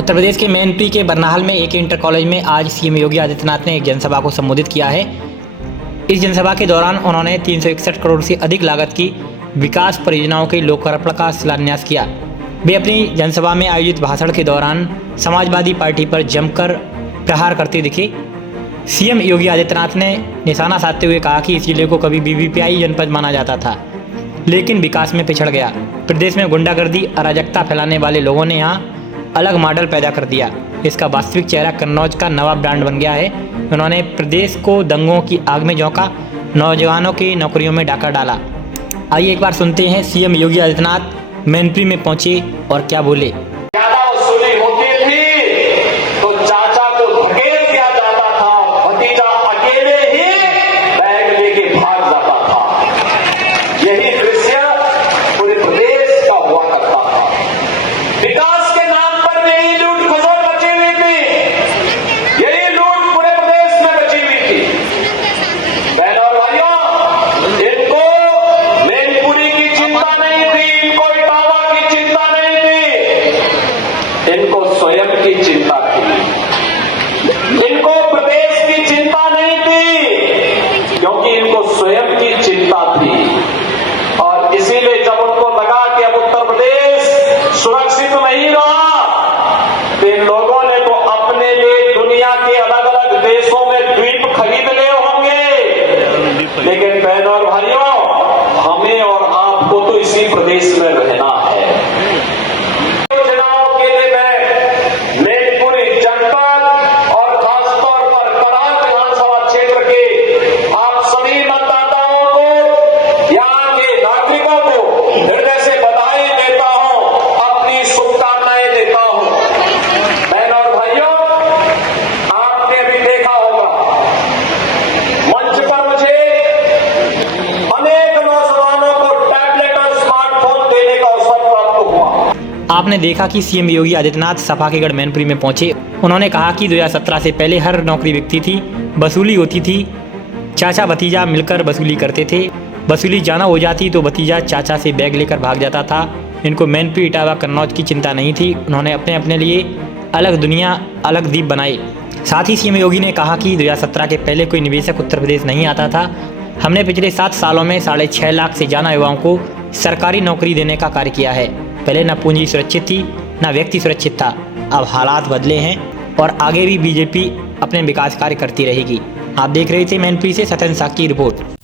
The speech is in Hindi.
उत्तर प्रदेश के मैनपुरी के बरनाहल में एक इंटर कॉलेज में आज सीएम योगी आदित्यनाथ ने एक जनसभा को संबोधित किया है। इस जनसभा के दौरान उन्होंने 361 करोड़ से अधिक लागत की विकास परियोजनाओं के लोकार्पण का शिलान्यास किया। वे अपनी जनसभा में आयोजित भाषण के दौरान समाजवादी पार्टी पर जमकर प्रहार करते दिखे। सीएम योगी आदित्यनाथ ने निशाना साधते हुए कहा कि इस जिले को कभी बीबीपीआई जनपद माना जाता था, लेकिन विकास में पिछड़ गया। प्रदेश में गुंडागर्दी, अराजकता फैलाने वाले लोगों ने यहाँ अलग मॉडल पैदा कर दिया। इसका वास्तविक चेहरा कन्नौज का नवा ब्रांड बन गया है। उन्होंने प्रदेश को दंगों की आग में झोंका, नौजवानों की नौकरियों में डाका डाला। आइए एक बार सुनते हैं सीएम योगी आदित्यनाथ मैनपुरी में पहुंचे और क्या बोले। ज्यादा वसूली होती थी तो चाचा को धकेल दिया जाता था, भतीजा अकेले ही बैग लेके भाग जाता था। यही दृश्य पूरे प्रदेश का हुआ करता था। विकास के नाम पर यही लूट खसोट बची हुई थी, यही लूट पूरे प्रदेश में बची हुई थी। बहनों और भाइयों, इनको मैनपुरी की चिंता नहीं थी, इनको इटावा की चिंता नहीं थी, इनको स्वयं की चिंता थी। इनको प्रदेश की चिंता नहीं थी, क्योंकि इनको स्वयं की चिंता थी। और इसीलिए जब उनको लगा कि अब उत्तर प्रदेश सुरक्षित नहीं रहा, तो इन लोगों ने तो अपने लिए दुनिया के अलग अलग देशों में द्वीप खरीद लिए होंगे। लेकिन बहनों और भाइयों, हमें और आपको तो इसी प्रदेश में रहना है। योजनाओं के लिए मैं मैनपुरी जनपद और खासतौर पर कराड़ विधानसभा क्षेत्र के आप सभी मतदाताओं को, यहाँ के नागरिकों को हृदय से बधाई देता हूं, अपनी शुभकामनाएं देता हूं। बहनों और भाइयों, आपने अभी देखा होगा मंच पर मुझे अनेक नौजवानों को टैबलेट और स्मार्टफोन देने का अवसर प्राप्त हुआ। आपने देखा कि सीएम योगी आदित्यनाथ सपा के गढ़ मैनपुरी में पहुंचे। उन्होंने कहा कि 2017 से पहले हर नौकरी बिकती थी, वसूली होती थी, चाचा भतीजा मिलकर वसूली करते थे। वसूली जाना हो जाती तो भतीजा चाचा से बैग लेकर भाग जाता था। इनको मैनपुरी, इटावा, कन्नौज की चिंता नहीं थी। उन्होंने अपने अपने लिए अलग दुनिया, अलग द्वीप बनाए। साथ ही सीएम योगी ने कहा कि 2017 के पहले कोई निवेशक उत्तर प्रदेश नहीं आता था। हमने पिछले 7 सालों में 6.5 लाख से ज़्यादा युवाओं को सरकारी नौकरी देने का कार्य किया है। पहले न पूंजी सुरक्षित थी, न व्यक्ति सुरक्षित था। अब हालात बदले हैं और आगे भी बीजेपी अपने विकास कार्य करती रहेगी। आप देख रहे थे मैनपुरी से सत्यन साकी की रिपोर्ट।